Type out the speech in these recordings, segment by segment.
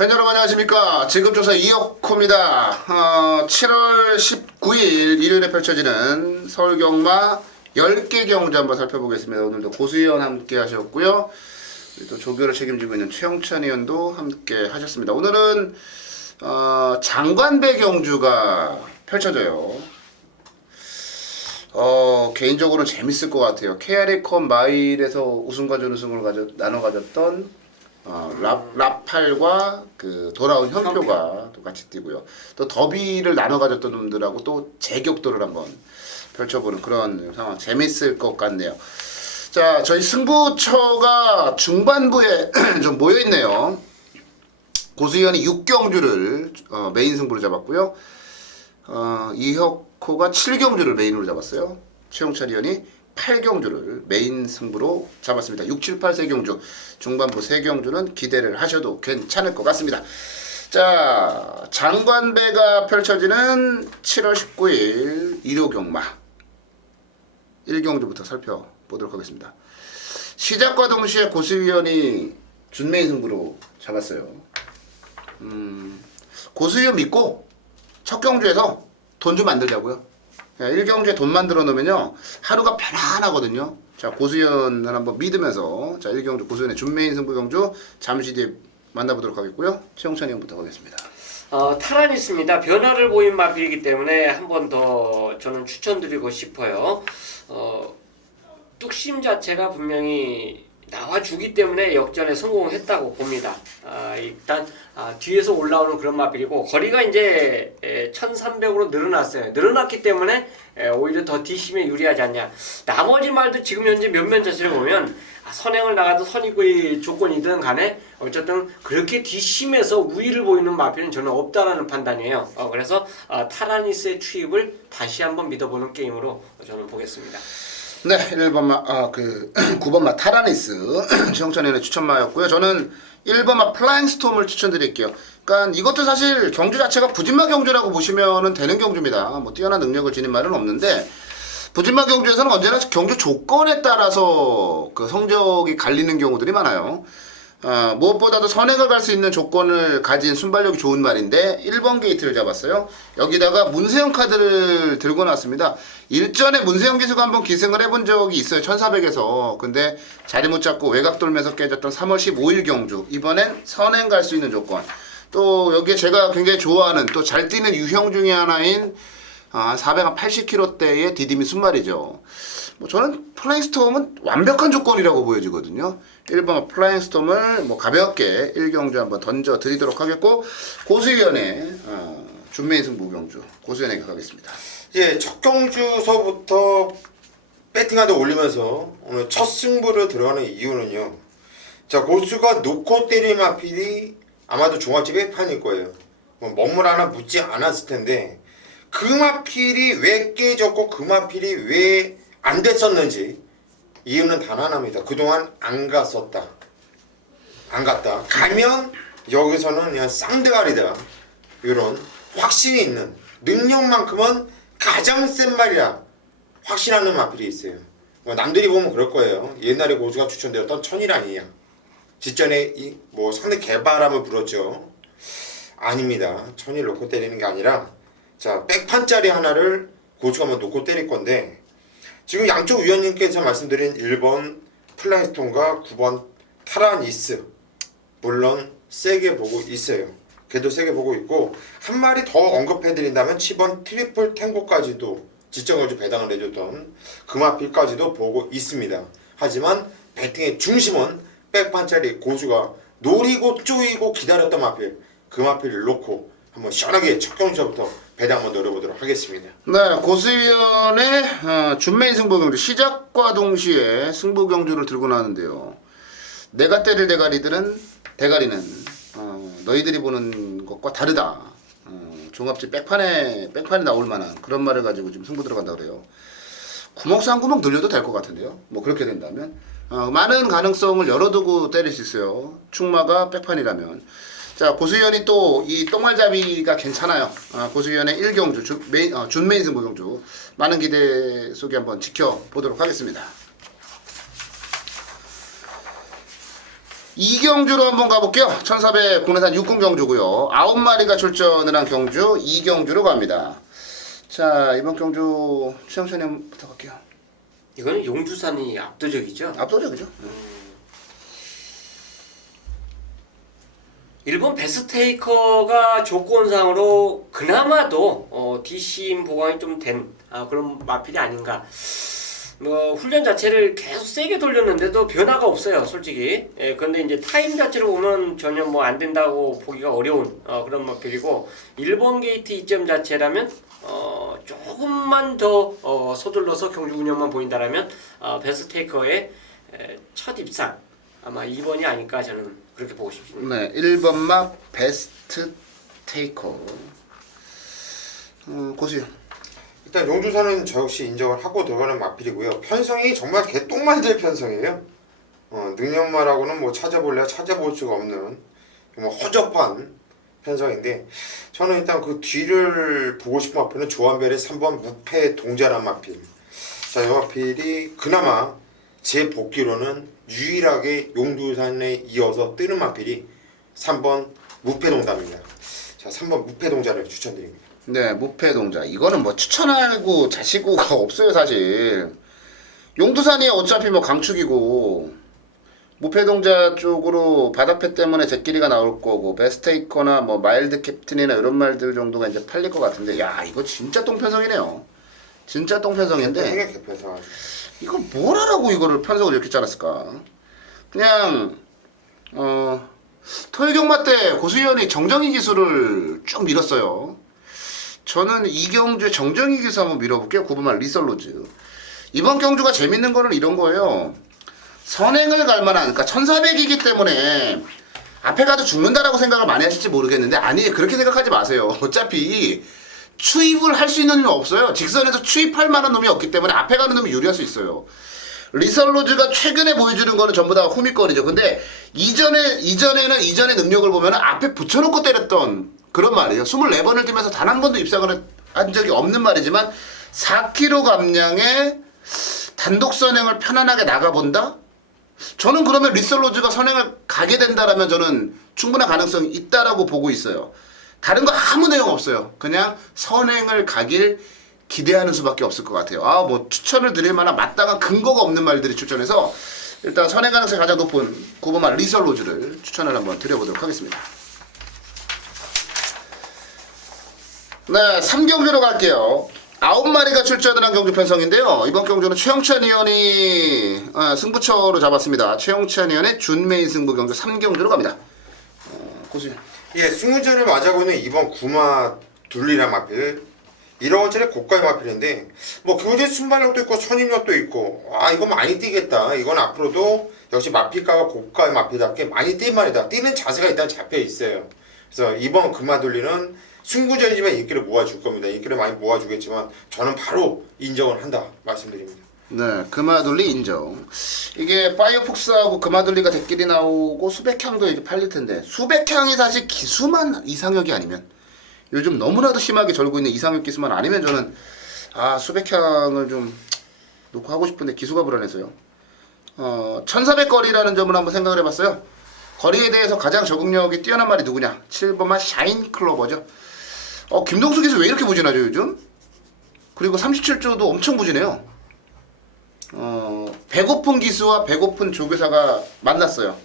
팬 여러분 안녕하십니까. 지금조사 이혁호입니다. 7월 19일 일요일에 펼쳐지는 서울경마 10개 경주 한번 살펴보겠습니다. 오늘도 고수위원 함께 하셨고요. 또 조교를 책임지고 있는 최영찬 의원도 함께 하셨습니다. 오늘은 장관배 경주가 펼쳐져요. 개인적으로는 재밌을 것 같아요. KRA컵 마일에서 우승과 준우승을 나눠 가졌던 라팔과 그 돌아온 현표가 또 같이 뛰고요. 또 더비를 나눠 가졌던 놈들하고 또 재격돌을 한번 펼쳐보는 그런 상황 재밌을 것 같네요. 자, 저희 승부처가 중반부에 좀 모여 있네요. 고수위원이 6경주를 메인 승부로 잡았고요. 이혁호가 7경주를 메인으로 잡았어요. 최용찬 의원이 8경주를 메인 승부로 잡았습니다. 6, 7, 8 3경주 중반부 3경주는 기대를 하셔도 괜찮을 것 같습니다. 자, 장관배가 펼쳐지는 7월 19일 일요경마 1경주부터 살펴보도록 하겠습니다. 시작과 동시에 고수위원이 준메인 승부로 잡았어요. 고수위원 믿고 첫 경주에서 돈 좀 만들자고요. 1경주에 돈 만들어 놓으면요 하루가 편안하거든요. 자, 고수위원을 한번 믿으면서 자 1경주 고수위원의 준메인 승부 경주 잠시 뒤에 만나보도록 하겠고요. 최용찬 형부터 가겠습니다. 타란이스입니다. 변화를 보인 마필이기 때문에 한 번 더 저는 추천드리고 싶어요. 뚝심 자체가 분명히 나와주기 때문에 역전에 성공했다고 봅니다. 일단 뒤에서 올라오는 그런 마필이고 거리가 이제 1300으로 늘어났어요. 늘어났기 때문에 오히려 더 뒷심에 유리하지 않냐. 나머지 말도 지금 현재 면면 자체를 보면 선행을 나가도 선의의 조건이든 간에 어쨌든 그렇게 뒷심에서 우위를 보이는 마필은 저는 없다라는 판단이에요. 그래서 타라니스의 투입을 다시 한번 믿어보는 게임으로 저는 보겠습니다. 네, 1번마 9번마 타라니스 최영찬 의원의 추천마였고요. 저는 1번마 플라잉 스톰을 추천드릴게요. 그러니까 이것도 사실 경주 자체가 부진마 경주라고 보시면 되는 경주입니다. 뭐 뛰어난 능력을 지닌 말은 없는데 부진마 경주에서는 언제나 경주 조건에 따라서 그 성적이 갈리는 경우들이 많아요. 무엇보다도 선행을 갈 수 있는 조건을 가진 순발력이 좋은 말인데 1번 게이트를 잡았어요. 여기다가 문세영 카드를 들고 나왔습니다. 일전에 문세영 기수가 한번 기승을 해본 적이 있어요. 1400에서. 근데 자리 못 잡고 외곽 돌면서 깨졌던 3월 15일 경주. 이번엔 선행 갈 수 있는 조건. 또 여기에 제가 굉장히 좋아하는 또 잘 뛰는 유형 중에 하나인 480kg대의 디디미 순말이죠. 뭐 저는 플라잉 스톰은 완벽한 조건이라고 보여지거든요. 1번 플라잉 스톰을 뭐 가볍게 1경주 한번 던져 드리도록 하겠고 고수위원의 준메인 승부 경주 고수위원에게 가겠습니다. 예, 첫 경주서부터 배팅하다 올리면서 오늘 첫 승부를 들어가는 이유는요. 자, 고수가 놓고 때릴 마필이 아마도 종합집 1판일 거예요. 뭐 머물 하나 묻지 않았을 텐데 그 마필이 왜 깨졌고 그 마필이 왜 안 됐었는지 이유는 단 하나입니다. 그동안 안 갔었다. 안 갔다. 가면 여기서는 그냥 쌍대가리다. 이런 확신이 있는 능력만큼은 가장 센 말이라 확신하는 마필이 있어요. 남들이 보면 그럴 거예요. 옛날에 고수가 추천되었던 천일환이야. 직전에 뭐 상대 개바람을 불었죠. 아닙니다. 천일 놓고 때리는 게 아니라 자 백판짜리 하나를 고수가 한번 놓고 때릴 건데 지금 양쪽 위원님께서 말씀드린 1번 플라이스톤과 9번 타라니스 물론 세게 보고 있어요. 걔도 세게 보고 있고 한 마리 더 언급해드린다면 7번 트리플 탱고까지도 지정거주 배당을 해줬던 그 마필까지도 보고 있습니다. 하지만 배팅의 중심은 백판짜리 고수가 노리고 쪼이고 기다렸던 마필 그 마필을 놓고 한번 시원하게 첫 경주부터 배당 한번 노려보도록 하겠습니다. 네, 고수위원의 준메인 승부 경주 시작과 동시에 승부 경주를 들고 나왔는데요. 내가 때릴 대가리는 너희들이 보는 것과 다르다. 종합집 백판에 나올 만한 그런 말을 가지고 지금 승부 들어간다 그래요. 구멍수 한 구멍 늘려도 될 것 같은데요. 뭐 그렇게 된다면 많은 가능성을 열어두고 때릴 수 있어요. 충마가 백판이라면. 자, 고수위원이 또 이 똥알잡이가 괜찮아요. 고수위원의 1경주 준메인 승부 경주 많은 기대 속에 한번 지켜보도록 하겠습니다. 이경주로 한번 가볼게요. 1400 국내산 60 경주고요. 9마리가 출전을 한 경주 이경주로 갑니다. 자, 이번 경주 최영찬님부터 갈게요. 이거는 용주산이 압도적이죠. 압도적이죠. 일본 베스테이커가 조건상으로 그나마도 DC임 보강이 좀 된 그런 마필이 아닌가. 뭐 훈련 자체를 계속 세게 돌렸는데도 변화가 없어요, 솔직히. 예, 그런데 이제 타임 자체로 보면 전혀 뭐 안 된다고 보기가 어려운 그런 마필이고, 일본 게이트 이점 자체라면 조금만 더 서둘러서 경주 운영만 보인다라면 베스테이커의 첫 입상 아마 2번이 아닐까 저는 그렇게 보고 싶습니다. 네, 1번 막 베스트 테이커. 고수요. 일단 용주산은 저 역시 인정을 하고 들어가는 마필이고요. 편성이 정말 개똥만질 편성이에요. 능력마라고는 뭐 찾아볼 수가 없는 정말 허접한 편성인데, 저는 일단 그 뒤를 보고 싶은 마필은 조한별의 3번 무패 동자란 마필. 자, 이 마필이 그나마 제 복귀로는 유일하게 용두산에 이어서 뜨는 마필이 3번 무패동자입니다. 자, 3번 무패동자를 추천드립니다. 네, 무패동자. 이거는 뭐 추천하고 자시고가 없어요, 사실. 용두산이 어차피 뭐 강축이고, 무패동자 쪽으로 바닥패 때문에 제끼리가 나올 거고, 베스테이커나 뭐 마일드 캡틴이나 이런 말들 정도가 이제 팔릴 것 같은데, 야, 이거 진짜 똥편성이네요. 진짜 똥편성인데. 이게 개편성 아주. 이거 뭘 하라고 이거를 편성을 이렇게 짜놨을까? 그냥 토요경마 때 고수현이 정정희 기수를 쭉 밀었어요. 저는 이경주의 정정희 기수 한번 밀어볼게요. 9번만 리설로즈. 이번 경주가 재밌는 거는 이런 거예요. 선행을 갈 만한, 그러니까 1400이기 때문에 앞에 가도 죽는다라고 생각을 많이 하실지 모르겠는데, 아니, 그렇게 생각하지 마세요. 어차피 추입을 할 수 있는 놈이 없어요. 직선에서 추입할 만한 놈이 없기 때문에 앞에 가는 놈이 유리할 수 있어요. 리설로즈가 최근에 보여주는 거는 전부 다 후미권이죠. 근데 이전에는 이전의 능력을 보면 앞에 붙여놓고 때렸던 그런 말이에요. 24번을 뛰면서 단 한 번도 입상을 한 적이 없는 말이지만 4km 감량에 단독 선행을 편안하게 나가본다? 저는 그러면 리설로즈가 선행을 가게 된다라면 저는 충분한 가능성이 있다라고 보고 있어요. 다른 거 아무 내용 없어요. 그냥 선행을 가길 기대하는 수밖에 없을 것 같아요. 뭐 추천을 드릴 만한 마땅한 근거가 없는 말들이 출전해서 일단 선행 가능성이 가장 높은 9번만 리설로즈를 추천을 한번 드려보도록 하겠습니다. 네, 3경주로 갈게요. 9마리가 출전을 한 경주 편성인데요. 이번 경주는 최영찬 의원이 승부처로 잡았습니다. 최영찬 의원의 준메인 승부 경주 3경주로 갑니다. 고수님. 예, 승무전을 맞아고 있는 이번 구마 둘리란 마필. 1억 원짜리 고가의 마필인데, 뭐 교재 순발력도 있고 선임력도 있고, 이거 많이 뛰겠다. 이건 앞으로도 역시 마필가가 고가의 마필답게 많이 뛸 말이다. 뛰는 자세가 일단 잡혀 있어요. 그래서 이번 구마 둘리는 승부전이지만 인기를 모아줄 겁니다. 인기를 많이 모아주겠지만 저는 바로 인정을 한다 말씀드립니다. 네, 금화둘리 인정. 이게 파이어폭스하고 금화둘리가 대끼리 나오고 수백향도 이렇게 팔릴 텐데, 수백향이 사실 기수만 이상혁이 아니면, 요즘 너무나도 심하게 절고 있는 이상혁 기수만 아니면 저는 수백향을 좀 놓고 하고 싶은데 기수가 불안해서요. 1400 거리라는 점을 한번 생각을 해봤어요. 거리에 대해서 가장 적응력이 뛰어난 말이 누구냐? 7번만 샤인 클로버죠. 김동수 기수 왜 이렇게 부진하죠 요즘? 그리고 37조도 엄청 부진해요. 배고픈 기수와 배고픈 조교사가 만났어요.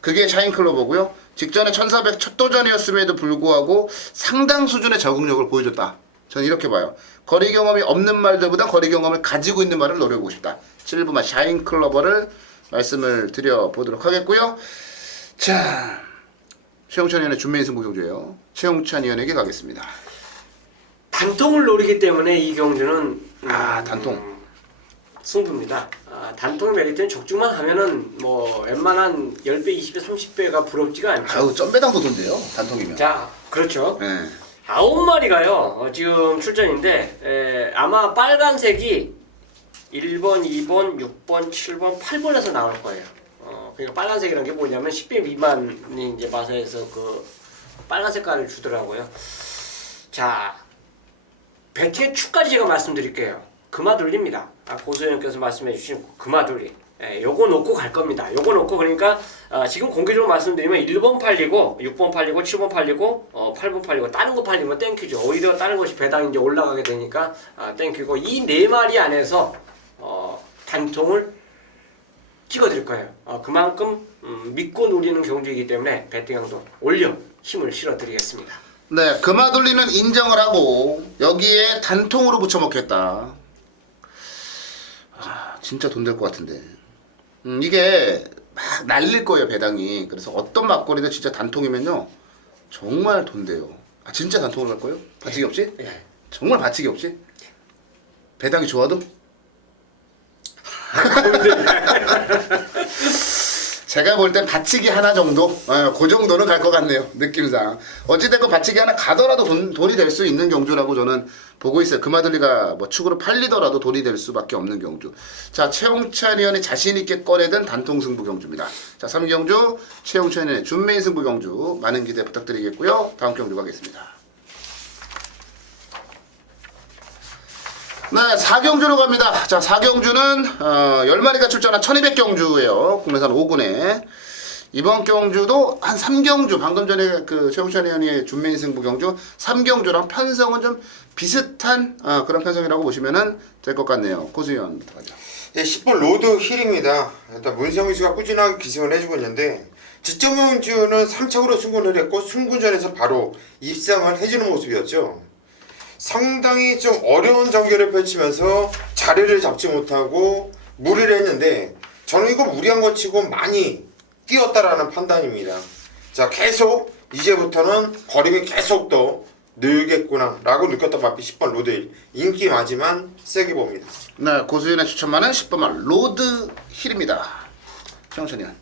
그게 샤인클로버고요. 직전에 1400 첫 도전이었음에도 불구하고 상당 수준의 적응력을 보여줬다. 저는 이렇게 봐요. 거리 경험이 없는 말들보다 거리 경험을 가지고 있는 말을 노려보고 싶다. 7번만 샤인클로버를 말씀을 드려보도록 하겠고요. 자, 최영찬 의원의 준메인 승부 경주예요. 최영찬 의원에게 가겠습니다. 단통을 노리기 때문에 이 경주는 단통. 승부입니다. 단통 메리트는 적중만 하면은 뭐 웬만한 10배, 20배, 30배가 부럽지가 않죠. 점배당도 돈대요. 단통이면. 자, 그렇죠. 네. 9마리가요. 지금 출전인데 아마 빨간색이 1번, 2번, 6번, 7번, 8번에서 나올 거예요. 그러니까 빨간색이라는 게 뭐냐면 10배 미만이 이제 마사에서 그 빨간 색깔을 주더라고요. 자, 배팅의 축까지 제가 말씀드릴게요. 금화둘리입니다. 고소연께서 말씀해주신 금화둘리. 요거 놓고 갈 겁니다. 요거 놓고 그러니까 지금 공개적으로 말씀드리면 1번 팔리고 6번 팔리고 7번 팔리고 8번 팔리고 다른 거 팔리면 땡큐죠. 오히려 다른 것이 배당이 이제 올라가게 되니까 땡큐고 이 네 마리 안에서 단통을 찍어드릴 거예요. 그만큼 믿고 누리는 경주이기 때문에 배팅량도 올려 힘을 실어드리겠습니다. 네, 금화돌리는 인정을 하고 여기에 단통으로 붙여먹겠다. 진짜 돈 될 것 같은데. 이게 막 날릴 거예요, 배당이. 그래서 어떤 막걸리도 진짜 단통이면요 정말 돈 돼요. 진짜 단통으로 갈 거예요? 받치기 없이? 예. 정말 받치기 없이? 배당이 좋아도? 제가 볼 땐 받치기 하나 정도? 그 정도는 갈 것 같네요, 느낌상. 어찌됐건 받치기 하나 가더라도 돈이 될 수 있는 경주라고 저는 보고 있어요. 금화들리가 뭐 축으로 팔리더라도 돈이 될 수밖에 없는 경주. 자, 최홍찬 의원이 자신있게 꺼내든 단통 승부 경주입니다. 자, 3경주 최홍찬 의원의 준메인 승부 경주 많은 기대 부탁드리겠고요. 다음 경주 가겠습니다. 네, 4경주로 갑니다. 자, 4경주는 10마리가 출전한 1200경주예요. 국내산 5군에. 이번 경주도 한 3경주, 방금 전에 그 최홍찬 의원의 준메인 승부 경주 3경주랑 편성은 좀 비슷한 그런 편성이라고 보시면 될 것 같네요. 고수 의원부터 가죠. 네, 10번 로드 힐입니다. 일단 문세영 선수가 꾸준하게 기승을 해주고 있는데 지점 경주는 3착으로 승군을 했고 승군전에서 바로 입상을 해주는 모습이었죠. 상당히 좀 어려운 전개를 펼치면서 자리를 잡지 못하고 무리를 했는데 저는 이거 무리한 거 치고 많이 뛰었다라는 판단입니다. 자, 계속 이제부터는 거림이 계속 더 늘겠구나 라고 느꼈던 마피 10번 로드 인기 많지만 세게 봅니다. 네, 고수연의 추천만은 10번만 로드 힐입니다. 최홍찬 의원.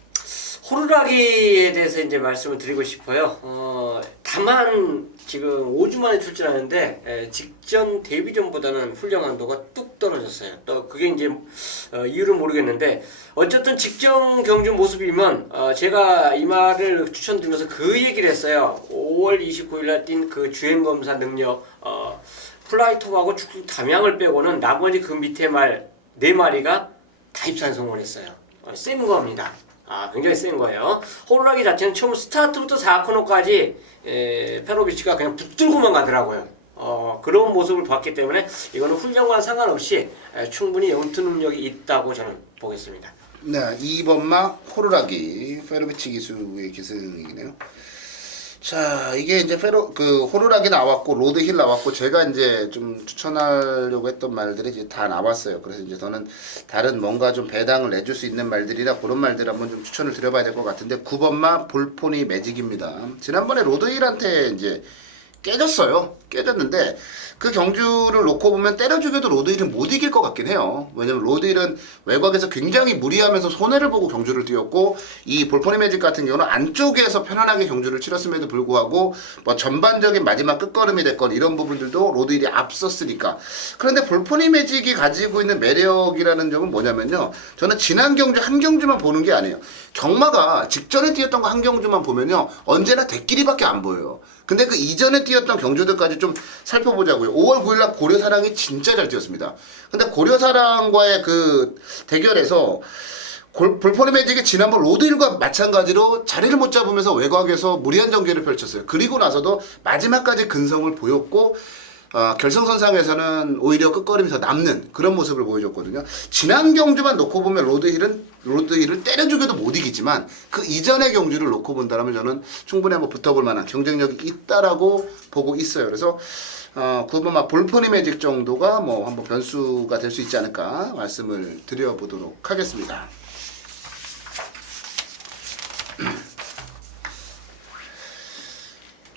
호루라기에 대해서 이제 말씀을 드리고 싶어요. 다만 지금 5주 만에 출전하는데 직전 데뷔전보다는 훈련 강도가 뚝 떨어졌어요. 또 그게 이제 이유를 모르겠는데 어쨌든 직전 경주 모습이면 제가 이 말을 추천드리면서 그 얘기를 했어요. 5월 29일 날 뛴 그 주행 검사 능력 플라이톱하고 축구 담양을 빼고는 나머지 그 밑에 말 4마리가 다 입산 성공을 했어요. 센 겁니다. 굉장히 센 거예요. 호루라기 자체는 처음 스타트부터 4코너까지 페로비치가 그냥 붙들고만 가더라고요. 그런 모습을 봤기 때문에 이거는 훈련과는 상관없이 충분히 영투 능력이 있다고 저는 보겠습니다. 네, 2번마 호루라기 페로비치 기수의 기승이네요. 자, 이게 이제 호루라기 나왔고 로드 힐 나왔고 제가 이제 좀 추천하려고 했던 말들이 이제 다 나왔어요. 그래서 이제 저는 다른 뭔가 좀 배당을 내줄 수 있는 말들이나 그런 말들 한번 좀 추천을 드려봐야 될 것 같은데 9번마 볼포니 매직입니다. 지난번에 로드 힐한테 이제 깨졌는데 그 경주를 놓고 보면 때려 죽여도 로드힐은 못 이길 것 같긴 해요. 왜냐면 로드힐은 외곽에서 굉장히 무리하면서 손해를 보고 경주를 뛰었고 이 볼포니 매직 같은 경우는 안쪽에서 편안하게 경주를 치렀음에도 불구하고 뭐 전반적인 마지막 끝걸음이 됐건 이런 부분들도 로드힐이 앞섰으니까. 그런데 볼포니 매직이 가지고 있는 매력이라는 점은 뭐냐면요, 저는 지난 경주 한 경주만 보는 게 아니에요. 경마가 직전에 뛰었던 거 한 경주만 보면요 언제나 대끼리밖에 안 보여요. 근데 그 이전에 뛰었던 경주들까지 좀 살펴보자고요. 5월 9일날 고려사랑이 진짜 잘 뛰었습니다. 근데 고려사랑과의 그 대결에서 볼포니 매직이 지난번 로드힐과 마찬가지로 자리를 못 잡으면서 외곽에서 무리한 전개를 펼쳤어요. 그리고 나서도 마지막까지 근성을 보였고 결승선상에서는 오히려 끝걸음이 더 남는 그런 모습을 보여줬거든요. 지난 경주만 놓고 보면 로드힐을 때려 죽여도 못 이기지만 그 이전의 경주를 놓고 본다면 저는 충분히 한번 붙어볼 만한 경쟁력이 있다라고 보고 있어요. 그래서 9번 볼포니 매직 정도가 뭐 한번 변수가 될 수 있지 않을까 말씀을 드려보도록 하겠습니다.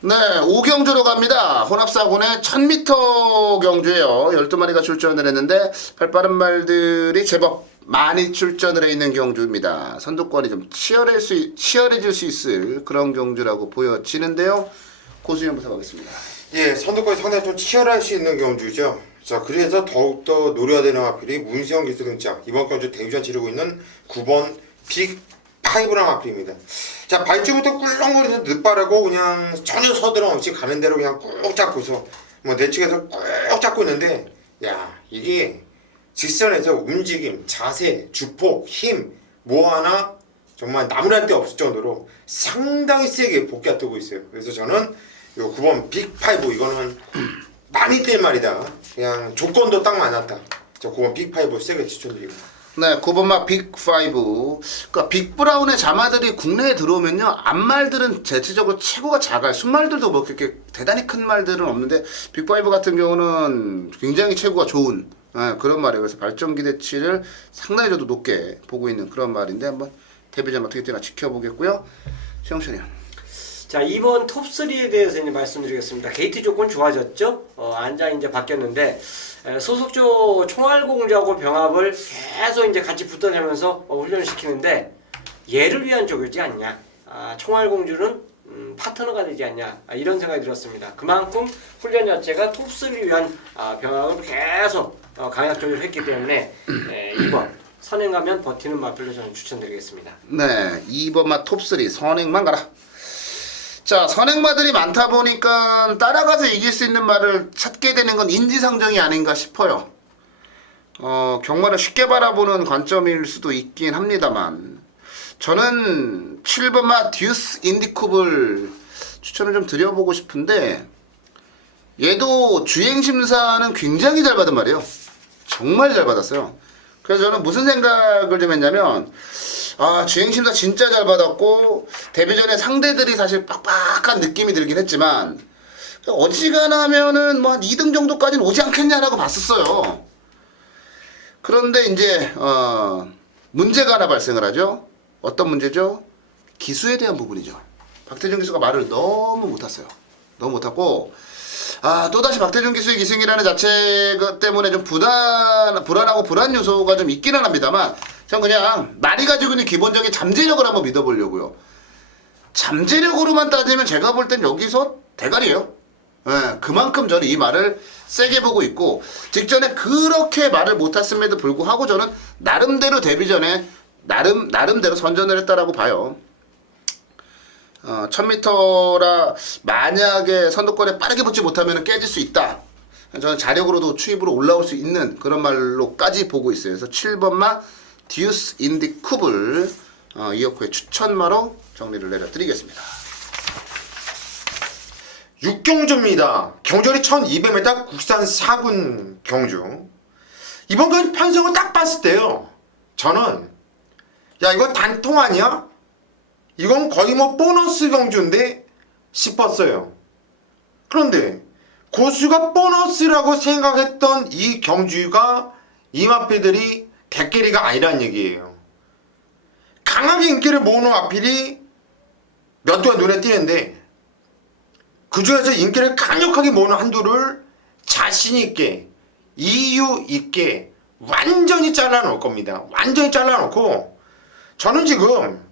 네, 5경주로 갑니다. 혼합사군의 1000m 경주예요. 12마리가 출전을 했는데 팔빠른 말들이 제법 많이 출전을 해 있는 경주입니다. 선두권이 좀 치열해질 수 있을 그런 경주라고 보여지는데요. 고수연부터 가겠습니다. 예, 선두권이 상당히 좀 치열할 수 있는 경주죠. 자, 그래서 더욱더 노려야 되는 마필이 문세영 기수 등장. 이번 경주 데뷔전 치르고 있는 9번 빅 파이브랑 마필입니다. 자, 발주부터 꿀렁거려서 늦바르고 그냥 전혀 서두름 없이 가는 대로 그냥 꾹 잡고서 뭐 내측에서 꾹 잡고 있는데, 야, 이게 직선에서 움직임, 자세, 주폭, 힘 뭐 하나 정말 나무랄 데 없을 정도로 상당히 세게 복귀가 뜨고 있어요. 그래서 저는 요 9번 빅5 이거는 많이 뛸 말이다. 그냥 조건도 딱 맞았다. 저 9번 빅5 세게 추천드립니다. 네, 9번마 빅5. 그러니까 빅브라운의 자마들이 국내에 들어오면요, 앞말들은 대체적으로 체구가 작아요. 순말들도 뭐 그렇게 대단히 큰 말들은 없는데, 빅5 같은 경우는 굉장히 체구가 좋은 그런 말이에요. 그래서 발전 기대치를 상당히 저도 높게 보고 있는 그런 말인데, 한번 데뷔전 어떻게 되나 지켜보겠고요. 최영철이 형. 자, 이번 톱3에 대해서 이제 말씀드리겠습니다. 게이트 조건 좋아졌죠? 안장이 이제 바뀌었는데, 소속조 총알공주하고 병합을 계속 이제 같이 붙어내면서 훈련을 시키는데, 얘를 위한 조교지 않냐? 총알공주는 파트너가 되지 않냐? 이런 생각이 들었습니다. 그만큼 훈련 자체가 톱3를 위한 병합을 계속 강약 조절을 했기 때문에, 2번. 선행 가면 버티는 마필로 저는 추천드리겠습니다. 네, 2번마 톱3 선행만 가라. 자, 선행마들이 많다 보니까 따라가서 이길 수 있는 말을 찾게 되는 건 인지상정이 아닌가 싶어요. 경마를 쉽게 바라보는 관점일 수도 있긴 합니다만, 저는 7번마 듀스 인디쿱을 추천을 좀 드려보고 싶은데, 얘도 주행심사는 굉장히 잘 받은 말이에요. 정말 잘 받았어요. 그래서 저는 무슨 생각을 좀 했냐면, 주행심사 진짜 잘 받았고, 데뷔전에 상대들이 사실 빡빡한 느낌이 들긴 했지만, 어지간하면은 뭐 한 2등 정도까지는 오지 않겠냐라고 봤었어요. 그런데 이제, 문제가 하나 발생을 하죠. 어떤 문제죠? 기수에 대한 부분이죠. 박태준 기수가 말을 너무 못했어요. 너무 못하고, 또다시 박태준 기수의 기승이라는 자체 때문에 좀 불안하고 불안 요소가 좀 있기는 합니다만, 전 그냥 말이 가지고 있는 기본적인 잠재력을 한번 믿어보려고요. 잠재력으로만 따지면 제가 볼 땐 여기서 대가리예요. 그만큼 저는 이 말을 세게 보고 있고, 직전에 그렇게 말을 못했음에도 불구하고 저는 나름대로 데뷔전에 나름대로 선전을 했다라고 봐요. 1000m라 만약에 선두권에 빠르게 붙지 못하면 깨질 수 있다. 저는 자력으로도 추입으로 올라올 수 있는 그런 말로까지 보고 있어요. 그래서 7번마 듀스 인디쿱을 이어코의 추천마로 정리를 내려드리겠습니다. 6경주입니다. 경절이 1200m 국산 4군 경주. 이번 그 편성을 딱 봤을 때요, 저는 야 이거 단통 아니야? 이건 거의 뭐 보너스 경주인데 싶었어요. 그런데 고수가 보너스라고 생각했던 이 경주가 이 마필들이 대끼리가 아니란 얘기예요. 강하게 인기를 모으는 마필이 몇 두가 눈에 띄는데, 그 중에서 인기를 강력하게 모으는 한두를 자신있게 이유 있게 완전히 잘라놓을 겁니다. 완전히 잘라놓고, 저는 지금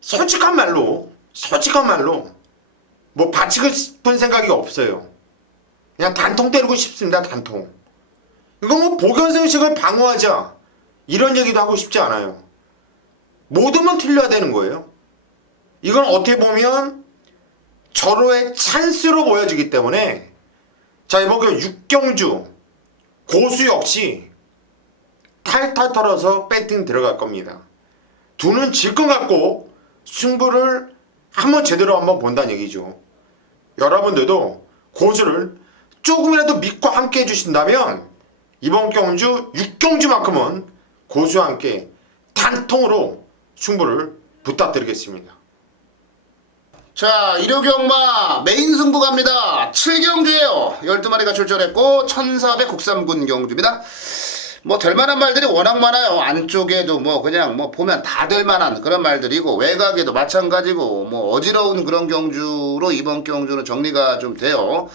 솔직한 말로 뭐 바치고 싶은 생각이 없어요. 그냥 단통 때리고 싶습니다. 단통. 이거 뭐 복연성식을 방어하자 이런 얘기도 하고 싶지 않아요. 모두만 틀려야 되는 거예요. 이건 어떻게 보면 절호의 찬스로 보여지기 때문에, 자 이번 그 6경주 고수 역시 탈탈 털어서 배팅 들어갈 겁니다. 두는 질 것 같고 승부를 한번 제대로 한번 본다는 얘기죠. 여러분들도 고수를 조금이라도 믿고 함께 해주신다면 이번 경주 6경주만큼은 고수와 함께 단통으로 승부를 부탁드리겠습니다. 자, 일요경마 메인 승부 갑니다. 7경주예요. 12마리가 출전했고 1400 국산군 경주입니다. 뭐 될만한 말들이 워낙 많아요. 안쪽에도 뭐 그냥 뭐 보면 다 될만한 그런 말들이고, 외곽에도 마찬가지고, 뭐 어지러운 그런 경주로 이번 경주는 정리가 좀 돼요.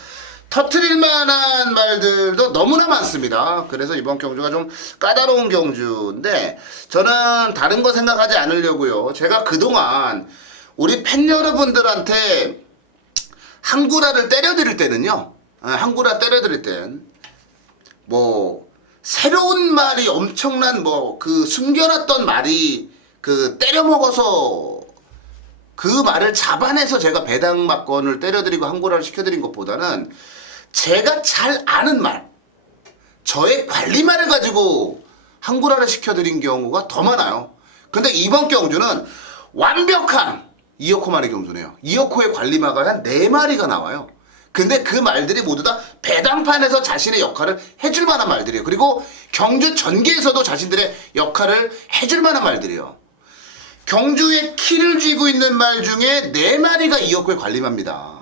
터트릴 만한 말들도 너무나 많습니다. 그래서 이번 경주가 좀 까다로운 경주인데, 저는 다른 거 생각하지 않으려고요. 제가 그동안 우리 팬 여러분들한테 한구라를 때려드릴 때는요, 한구라 때려드릴 땐 뭐 새로운 말이 엄청난 뭐 그 숨겨놨던 말이 그 때려먹어서 그 말을 잡아내서 제가 배당막건을 때려드리고 한구라를 시켜드린 것보다는 제가 잘 아는 말, 저의 관리말을 가지고 항구라를 시켜드린 경우가 더 많아요. 근데 이번 경주는 완벽한 이어코만의 경주네요. 이어코의 관리마가 한 4마리가 나와요. 근데 그 말들이 모두 다 배당판에서 자신의 역할을 해줄 만한 말들이에요. 그리고 경주 전개에서도 자신들의 역할을 해줄 만한 말들이에요. 경주에 키를 쥐고 있는 말 중에 4마리가 이어코의 관리마입니다.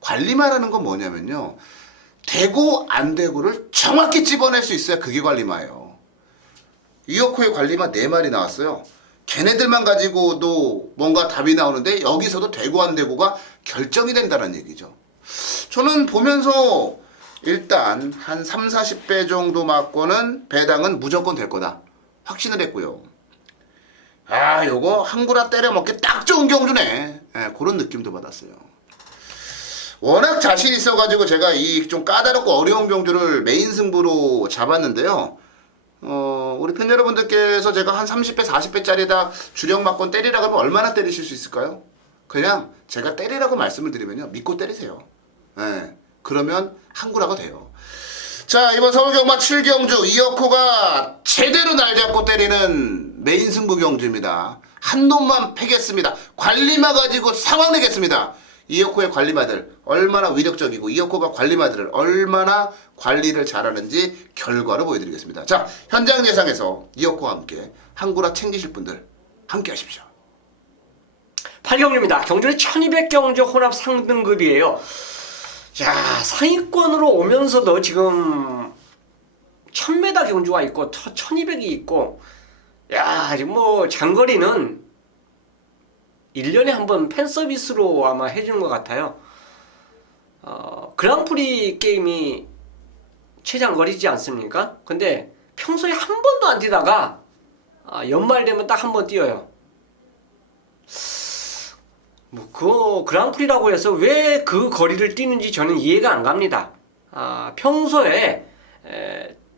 관리마라는 건 뭐냐면요, 되고 안 되고를 정확히 찝어낼 수 있어야 그게 관리마예요. 이어코의 관리마 4마리 나왔어요. 걔네들만 가지고도 뭔가 답이 나오는데 여기서도 되고 안 되고가 결정이 된다는 얘기죠. 저는 보면서 일단 한 3, 40배 정도 맞고는 배당은 무조건 될 거다 확신을 했고요. 아, 요거 항구라 때려 먹기 딱 좋은 경주네. 그런 느낌도 받았어요. 워낙 자신 있어가지고 제가 이 좀 까다롭고 어려운 경주를 메인 승부로 잡았는데요. 우리 팬 여러분들께서 제가 한 30배, 40배짜리다 주력 맞건 때리라고 하면 얼마나 때리실 수 있을까요? 그냥 제가 때리라고 말씀을 드리면요, 믿고 때리세요. 그러면 항구라가 돼요. 자, 이번 서울경마 7경주 이어코가 제대로 날 잡고 때리는 메인 승부 경주입니다. 한 놈만 패겠습니다. 관리마 가지고 상황 내겠습니다. 이어코의 관리마들 얼마나 위력적이고 이어코가 관리마들을 얼마나 관리를 잘하는지 결과로 보여드리겠습니다. 자, 현장 예상에서 이어코와 함께 항구라 챙기실 분들 함께 하십시오. 8경주입니다. 경주는 1200경주 혼합 상등급이에요. 자, 상위권으로 오면서도 지금 1000m 경주가 있고 1200이 있고, 야, 지금 뭐 장거리는 1년에 한 번 팬서비스로 아마 해주는 것 같아요. 그랑프리 게임이 최장거리지 않습니까? 근데 평소에 한 번도 안 뛰다가 연말 되면 딱 한 번 뛰어요. 뭐 그 그랑프리라고 해서 왜 그 거리를 뛰는지 저는 이해가 안 갑니다. 평소에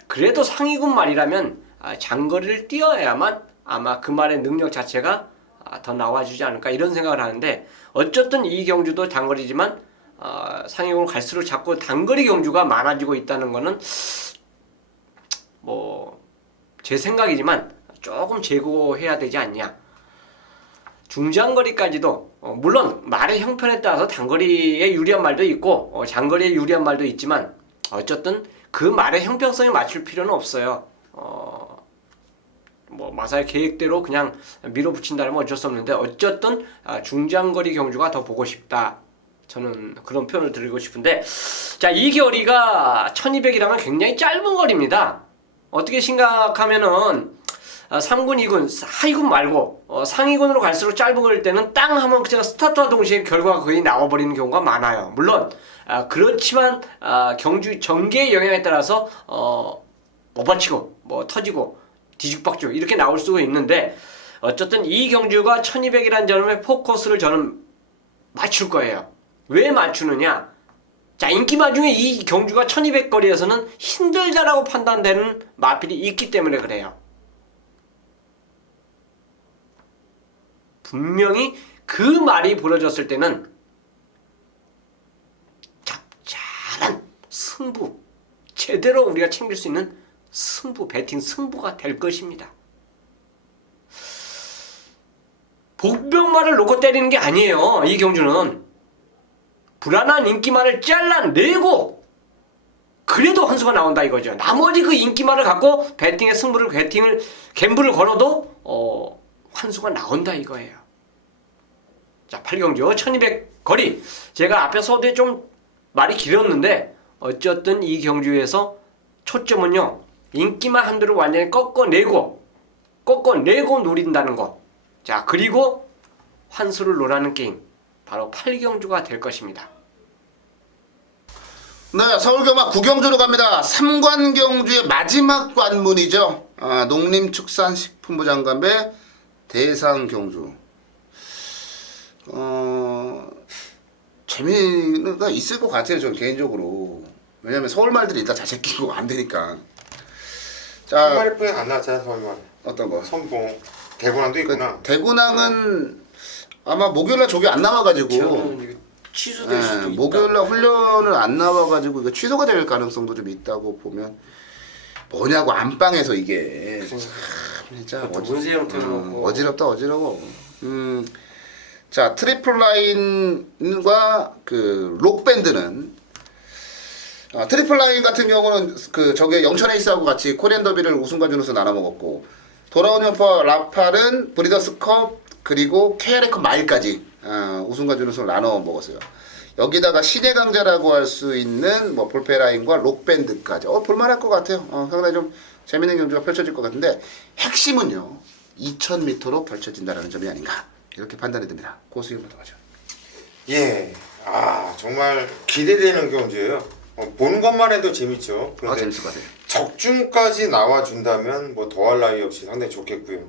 그래도 상위군 말이라면 장거리를 뛰어야만 아마 그 말의 능력 자체가 더 나와주지 않을까 이런 생각을 하는데, 어쨌든 이 경주도 단거리지만 상위군을 갈수록 자꾸 단거리 경주가 많아지고 있다는 거는 뭐 제 생각이지만 조금 제고해야 되지 않냐. 중장거리까지도 물론 말의 형편에 따라서 단거리에 유리한 말도 있고 장거리에 유리한 말도 있지만, 어쨌든 그 말의 형평성에 맞출 필요는 없어요. 뭐 마사의 계획대로 그냥 밀어붙인다면 어쩔 수 없는데, 어쨌든 중장거리 경주가 더 보고 싶다, 저는 그런 표현을 드리고 싶은데, 자, 이 거리가 1200이라면 굉장히 짧은 거리입니다. 어떻게 생각하면은 3군, 2군, 하위군 말고 상위군으로 갈수록 짧은 걸 때는 땅 하면 그냥 스타트와 동시에 결과가 거의 나와버리는 경우가 많아요. 물론 그렇지만 경주 전개의 영향에 따라서 오버치고 뭐 터지고 뒤죽박죽 이렇게 나올 수가 있는데, 어쨌든 이 경주가 1200이라는 점에 포커스를 저는 맞출 거예요. 왜 맞추느냐? 자, 인기마 중에 이 경주가 1200 거리에서는 힘들다라고 판단되는 마필이 있기 때문에 그래요. 분명히 그 말이 벌어졌을 때는 잡잘한 승부, 제대로 우리가 챙길 수 있는 승부, 배팅 승부가 될 것입니다. 복병말을 놓고 때리는 게 아니에요. 이 경주는 불안한 인기말을 잘라내고 그래도 한 수가 나온다 이거죠. 나머지 그 인기말을 갖고 배팅의 승부를, 갬블을 걸어도 한 수가 나온다 이거예요. 자, 8경주 1200 거리, 제가 앞에 서두에 좀 말이 길었는데 어쨌든 이 경주에서 초점은요, 인기만 한두를 완전히 꺾어내고 노린다는 것. 자, 그리고 환수를 노라는 게임, 바로 8경주가 될 것입니다. 네, 서울경마 9경주로 갑니다. 3관경주의 마지막 관문이죠. 농림축산식품부 장관배 대상경주. 재미가 있을 것 같아요, 저는 개인적으로. 왜냐면 서울 말들이 일단 자체 끼고 안 되니까. 자, 서울말뿐이 안 나왔잖아. 서울말. 어떤 거? 선봉, 대구랑도 있구나. 대구낭은 아마 목요일날 저기 안 나와가지고 취소될 수도 있다. 목요일날 훈련을 안 나와가지고 이거 취소가 될 가능성도 좀 있다고 보면 뭐냐고 안방에서 이게 진짜 문세 형태로 놓고. 어지럽다 어지러워. 자 트리플 라인과 그 록밴드는 트리플 라인 같은 경우는 그 저게 영천 에이스하고 같이 코리안 더비를 우승과 준우승 나눠 먹었고 돌아온 연파 라팔은 브리더스컵 그리고 KRF 마일까지 우승과 준우승을 나눠 먹었어요. 여기다가 신의 강자라고 할 수 있는 뭐 볼페라인과 록밴드까지 볼만할 것 같아요. 상당히 좀 재밌는 경기가 펼쳐질 것 같은데 핵심은요 2000m로 펼쳐진다는 점이 아닌가 이렇게 판단이 듭니다. 고수희부터 가죠. 예, 정말 기대되는 경주예요. 보는 것만 해도 재밌죠. 그런데 재밌을 것 같아요. 적중까지 나와준다면 뭐 더할 나위 없이 상당히 좋겠고요.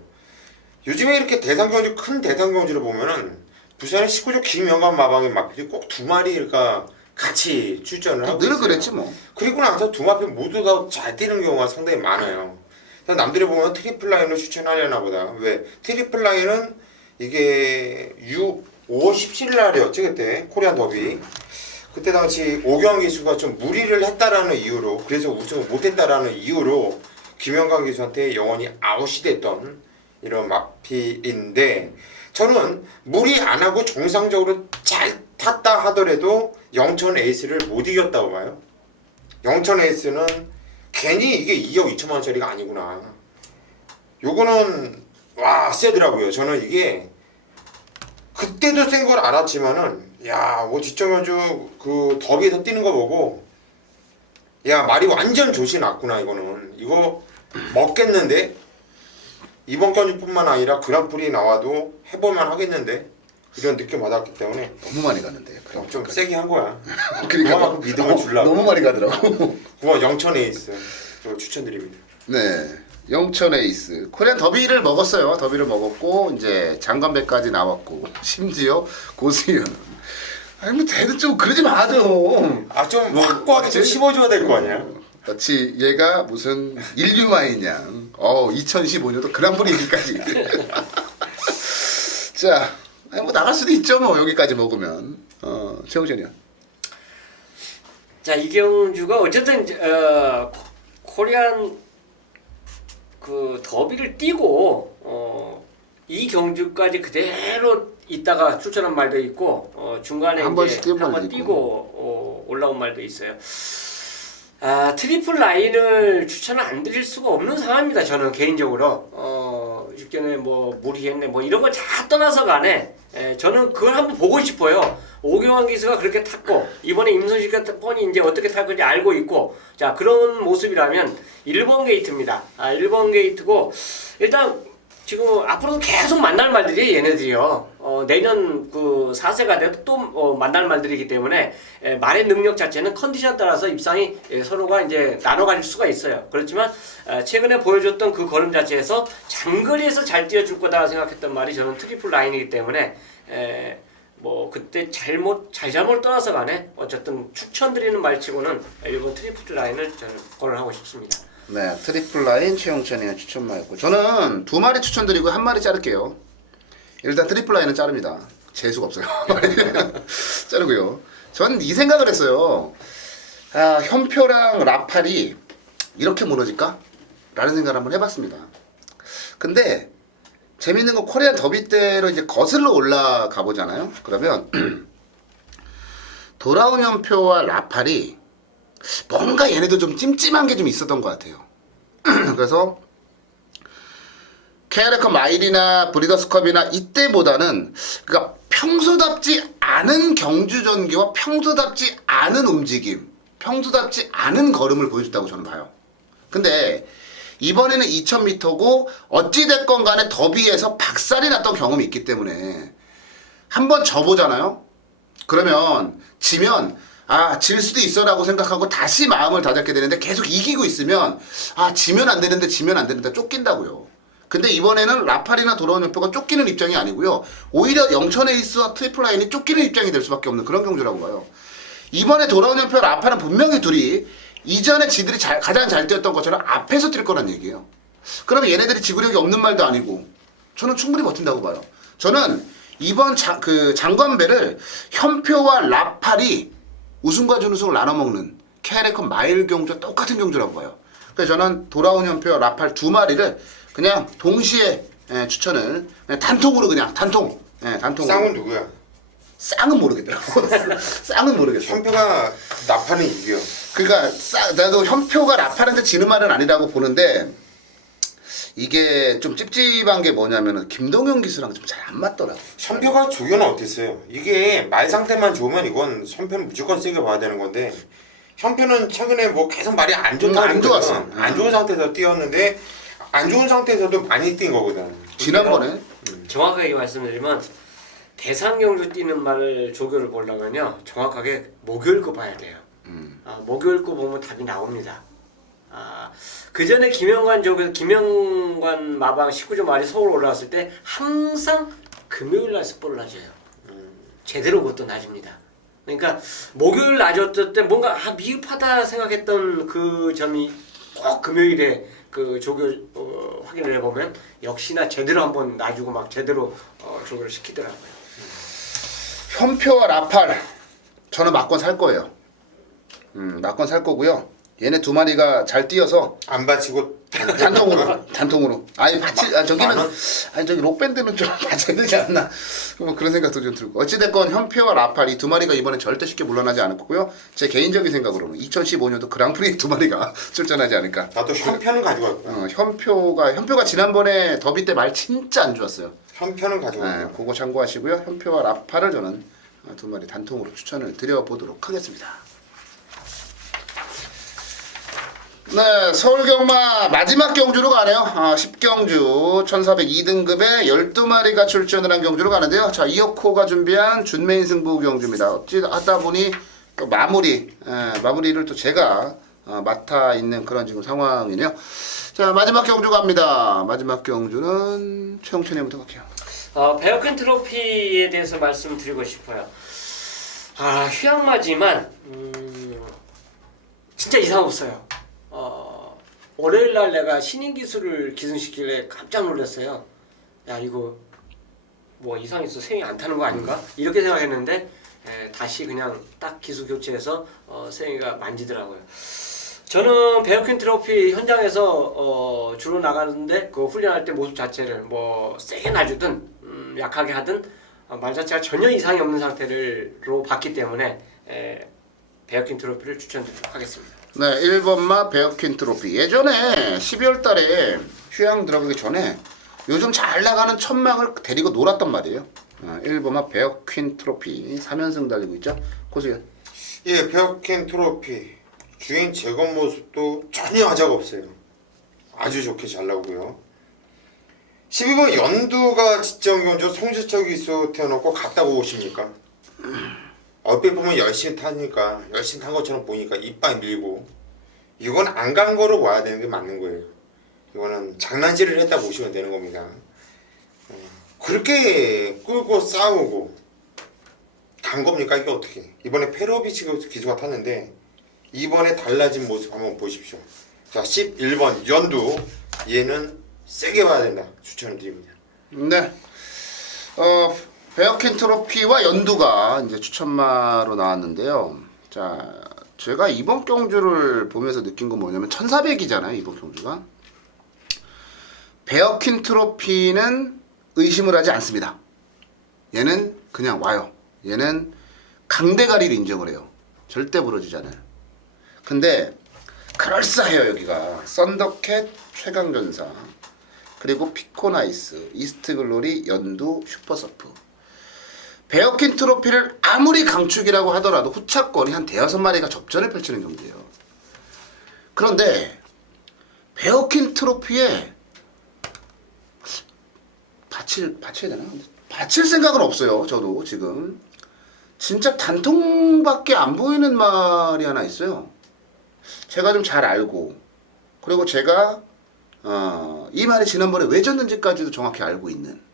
요즘에 이렇게 대상 경주 큰 대상 경주를 보면은 부산의 19조 김영관 마방의 마필이 꼭 두 마리가 같이 출전을 하고 늘 있어요. 그랬지 뭐. 그리고 나서 두 마필 모두 다 잘 뛰는 경우가 상당히 많아요. 그래서 남들이 보면 트리플 라인을 추천하려나 보다. 왜? 트리플 라인은 이게 5월 17일 날이었죠 그때 코리안 더비. 그때 당시 오경환 기수가 좀 무리를 했다라는 이유로 그래서 우승을 못했다라는 이유로 김영관 기수한테 영원히 아웃이 됐던 이런 마필인데 저는 무리 안 하고 정상적으로 잘 탔다 하더라도 영천 에이스를 못 이겼다고 봐요. 영천 에이스는 괜히 이게 2억 2천만 원짜리가 아니구나. 요거는 와 세더라고요. 저는 이게 그때도 센 걸 알았지만은 뒷정현주 그 더비에서 뛰는 거 보고 말이 완전 조시 났구나. 이거 먹겠는데 이번 경주뿐만 아니라 그랑프리 나와도 해볼만 하겠는데 이런 느낌 받았기 때문에 너무 많이 가는데. 좀 세게 한 거야. 그러니까 그만큼 믿음을 주려고. 너무 많이 가더라고. 그거 영천 에이스 저 추천드립니다. 네. 영천 에이스 코리안 더비를 먹었어요. 더비를 먹었고 이제 장관배까지 나왔고 심지어 고수현. 아니 뭐 대도 좀 그러지 마 좀. 좀 확고하게 좀 심어줘야 될 거 아니야. 마치 얘가 무슨 인류와이냐. 2015년도 그랑프리까지. 자, 아니 뭐 나갈 수도 있죠 뭐 여기까지 먹으면. 최우전이요. 자 이경주가 어쨌든 코리안 그 더비를 뛰고 이 경주까지 그대로 있다가 출전한 말도 있고 중간에 한번 뛰고 올라온 말도 있어요. 트리플 라인을 추천을 안 드릴 수가 없는 상황입니다. 저는 개인적으로 육전에 뭐 무리했네 뭐 이런 거 다 떠나서 간에 저는 그걸 한번 보고 싶어요. 오경환 기수가 그렇게 탔고 이번에 임선식 같은 뻔히 이제 어떻게 탈 건지 알고 있고 자 그런 모습이라면 1번 게이트입니다. 1번 게이트고 일단 지금 앞으로도 계속 만날 말들이 얘네들이요. 내년 그 4세가 돼도 또 만날 말들이기 때문에 말의 능력 자체는 컨디션 따라서 입상이 서로가 이제 나눠 가질 수가 있어요. 그렇지만 최근에 보여줬던 그 걸음 자체에서 장거리에서 잘 뛰어줄 거다 생각했던 말이 저는 트리플 라인이기 때문에 뭐 그때 잘못 떠나서 간에 어쨌든 추천드리는 말치고는 일본 트리플 라인을 저는 거론하고 싶습니다. 네, 트리플 라인 최영찬이의 추천마였고 저는 두 마리 추천드리고 한 마리 자를게요. 일단 트리플 라인은 자릅니다. 재수가 없어요. 자르고요. 전 이 생각을 했어요. 현표랑 라팔이 이렇게 무너질까? 라는 생각을 한번 해봤습니다. 근데 재밌는 건 코리안 더비 때로 이제 거슬러 올라가 보잖아요. 그러면 돌아온 현표와 라팔이 뭔가 얘네도 좀 찜찜한 게 좀 있었던 것 같아요. 그래서 KRF 마일이나 브리더스컵이나 이때보다는 그러니까 평소답지 않은 경주 전개와 평소답지 않은 움직임, 평소답지 않은 걸음을 보여줬다고 저는 봐요. 근데 이번에는 2000m고 어찌됐건 간에 더비에서 박살이 났던 경험이 있기 때문에 한번 져보잖아요. 그러면 지면 질 수도 있어라고 생각하고 다시 마음을 다잡게 되는데 계속 이기고 있으면 지면 안 되는데 쫓긴다고요. 근데 이번에는 라팔이나 돌아온 연표가 쫓기는 입장이 아니고요. 오히려 영천 에이스와 트리플 라인이 쫓기는 입장이 될 수밖에 없는 그런 경주라고 봐요. 이번에 돌아온 연표와 라팔은 분명히 둘이 이전에 지들이 가장 잘 뛰었던 것처럼 앞에서 뛸 거란 얘기예요. 그러면 얘네들이 지구력이 없는 말도 아니고 저는 충분히 버틴다고 봐요. 저는 이번 장관배를 현표와 라팔이 우승과 준우승을 나눠먹는 KRF 마일 경주와 똑같은 경주라고 봐요. 그래서 저는 돌아온 현표 라팔 두 마리를 그냥 동시에 추천을 그냥 단통으로 그냥 단통. 단통으로. 쌍은 누구야? 쌍은 모르겠더라고. 쌍은 모르겠어. 현표가 나파는 이겨. 그러니까 나도 현표가 라팔한테 지는 말은 아니라고 보는데 이게 좀 찝찝한 게 뭐냐면은 김동현 기수랑 좀 잘 안 맞더라고. 현표가 조교는 어땠어요? 이게 말 상태만 좋으면 이건 현표는 무조건 세게 봐야 되는 건데 현표는 최근에 뭐 계속 말이 안 좋다고 안 좋았어. 안 좋은 상태에서 뛰었는데 안 좋은 상태에서도 많이 뛴 거거든. 지난번에 정확하게 말씀드리면 대상 경주 뛰는 말을 조교를 보려면요 정확하게 목요일 거 봐야 돼요. 목요일 거 보면 답이 나옵니다. 그 전에 김영관 마방 19조 말이 서울 올라왔을 때 항상 금요일 날 스포를 놔줘요. 제대로 그것도 놔줍니다. 그러니까 목요일 놔줬을 때 뭔가 미흡하다 생각했던 그 점이 꼭 금요일에 그 조교 확인을 해보면 역시나 제대로 한번 놔주고 막 제대로 조교를 시키더라고요. 현표와 라팔 저는 맞건 살 거예요. 맞건 살 거고요. 얘네 두 마리가 잘 뛰어서 안 바치고 단통으로. 아니 저기는 저기 록밴드는 좀 맞아야 되지 않나. 뭐 그런 생각도 좀 들고. 어찌됐건 현표와 라팔 이 두 마리가 이번에 절대 쉽게 물러나지 않을 거고요. 제 개인적인 생각으로는 2015년도 그랑프리 두 마리가 출전하지 않을까. 나도 현표는 가지고 왔고. 현표가 지난번에 더비 때 말 진짜 안 좋았어요. 현표는 가지고 왔고. 그거 참고하시고요. 현표와 라팔을 저는 두 마리 단통으로 추천을 드려보도록 하겠습니다. 네, 서울경마 마지막 경주로 가네요. 10경주 1402등급에 12마리가 출전을 한 경주로 가는데요. 자, 이어코가 준비한 준메인 승부 경주입니다. 어찌 하다 보니 또 마무리를 또 제가 맡아 있는 그런 지금 상황이네요. 자, 마지막 경주 갑니다. 마지막 경주는 최영천이부터 갈게요. 베어큰 트로피에 대해서 말씀드리고 싶어요. 휴양마지만 진짜 이상 없어요. 월요일 날 내가 신인 기술을 기승시키길래 깜짝 놀랐어요. 야 이거 뭐 이상 있어 생이 안 타는 거 아닌가? 이렇게 생각했는데 다시 그냥 딱 기술 교체해서 생이가 만지더라고요. 저는 베어킨 트로피 현장에서 주로 나가는데 그 훈련할 때 모습 자체를 뭐 세게 놔주든 약하게 하든 말 자체가 전혀 이상이 없는 상태로 봤기 때문에 베어킨 트로피를 추천드리도록 하겠습니다. 네, 1번마 베어킨 트로피. 예전에 12월 달에 휴양 들어가기 전에 요즘 잘 나가는 천막을 데리고 놀았단 말이에요. 1번마 베어킨 트로피 3연승 달리고 있죠. 고수연. 예, 베어킨 트로피 주행 재건 모습도 전혀 하자가 없어요. 아주 좋게 잘 나오고요. 12번 연두가 직전 경주 송지철 기수 태워놓고 갔다고 오십니까? 얼핏 보면 열심히 타니까 열심히 탄 것처럼 보니까 이빨 밀고 이건 안 간 거로 와야 되는 게 맞는 거예요. 이거는 장난질을 했다 보시면 되는 겁니다. 그렇게 끌고 싸우고 간 겁니까? 이게 어떻게? 이번에 페로비치 기수가 탔는데 이번에 달라진 모습 한번 보십시오. 자, 11번 연두 얘는 세게 봐야 된다. 추천을 드립니다. 네. 베어킨 트로피와 연두가 이제 추천마로 나왔는데요. 자, 제가 이번 경주를 보면서 느낀 건 뭐냐면 1400이잖아요. 이번 경주가. 베어킨 트로피는 의심을 하지 않습니다. 얘는 그냥 와요. 얘는 강대가리를 인정을 해요. 절대 부러지지 않아요. 근데 그럴싸해요. 여기가 썬더캣, 최강전사, 그리고 피코나이스, 이스트글로리, 연두, 슈퍼서프. 베어킨 트로피를 아무리 강축이라고 하더라도 후차권이 한 대여섯 마리가 접전을 펼치는 경기예요. 그런데 베어킨 트로피에 바쳐야 되나? 바칠 생각은 없어요. 저도 지금 진짜 단통밖에 안 보이는 말이 하나 있어요. 제가 좀 잘 알고, 그리고 제가 이 말이 지난번에 왜 졌는지까지도 정확히 알고 있는,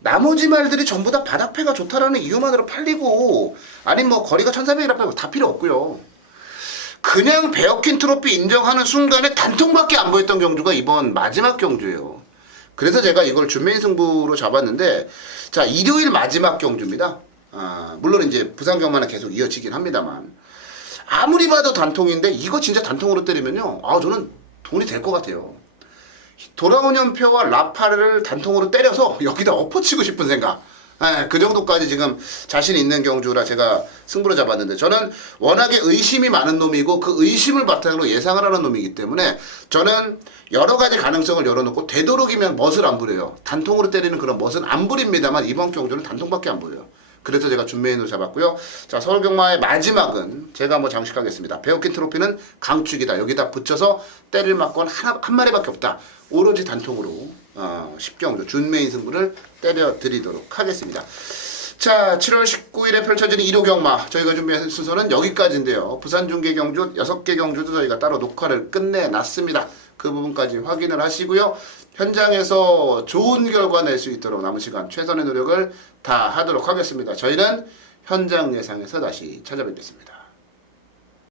나머지 말들이 전부 다 바닥패가 좋다라는 이유만으로 팔리고, 아니 뭐 거리가 1400이라고 다 필요 없고요. 그냥 베어킨 트로피 인정하는 순간에 단통밖에 안 보였던 경주가 이번 마지막 경주예요. 그래서 제가 이걸 준메인 승부로 잡았는데, 자, 일요일 마지막 경주입니다. 물론 이제 부산 경마는 계속 이어지긴 합니다만, 아무리 봐도 단통인데 이거 진짜 단통으로 때리면요. 저는 돈이 될 것 같아요. 돌아온 연표와 라파를 단통으로 때려서 여기다 엎어치고 싶은 생각. 그 정도까지 지금 자신 있는 경주라 제가 승부를 잡았는데, 저는 워낙에 의심이 많은 놈이고 그 의심을 바탕으로 예상을 하는 놈이기 때문에 저는 여러 가지 가능성을 열어놓고 되도록이면 멋을 안 부려요. 단통으로 때리는 그런 멋은 안 부립니다만 이번 경주는 단통밖에 안 보여요. 그래서 제가 준메인으로 잡았고요. 자, 서울경마의 마지막은 제가 한번 장식하겠습니다. 베어킨 트로피는 강축이다. 여기다 붙여서 때릴 막건 한 마리밖에 없다. 오로지 단통으로 10경주 준메인 승부를 때려드리도록 하겠습니다. 자, 7월 19일에 펼쳐지는 1호 경마, 저희가 준비한 순서는 여기까지인데요. 부산 중계 경주 6개 경주도 저희가 따로 녹화를 끝내놨습니다. 그 부분까지 확인을 하시고요. 현장에서 좋은 결과 낼 수 있도록 남은 시간 최선의 노력을 다 하도록 하겠습니다. 저희는 현장 예상에서 다시 찾아뵙겠습니다.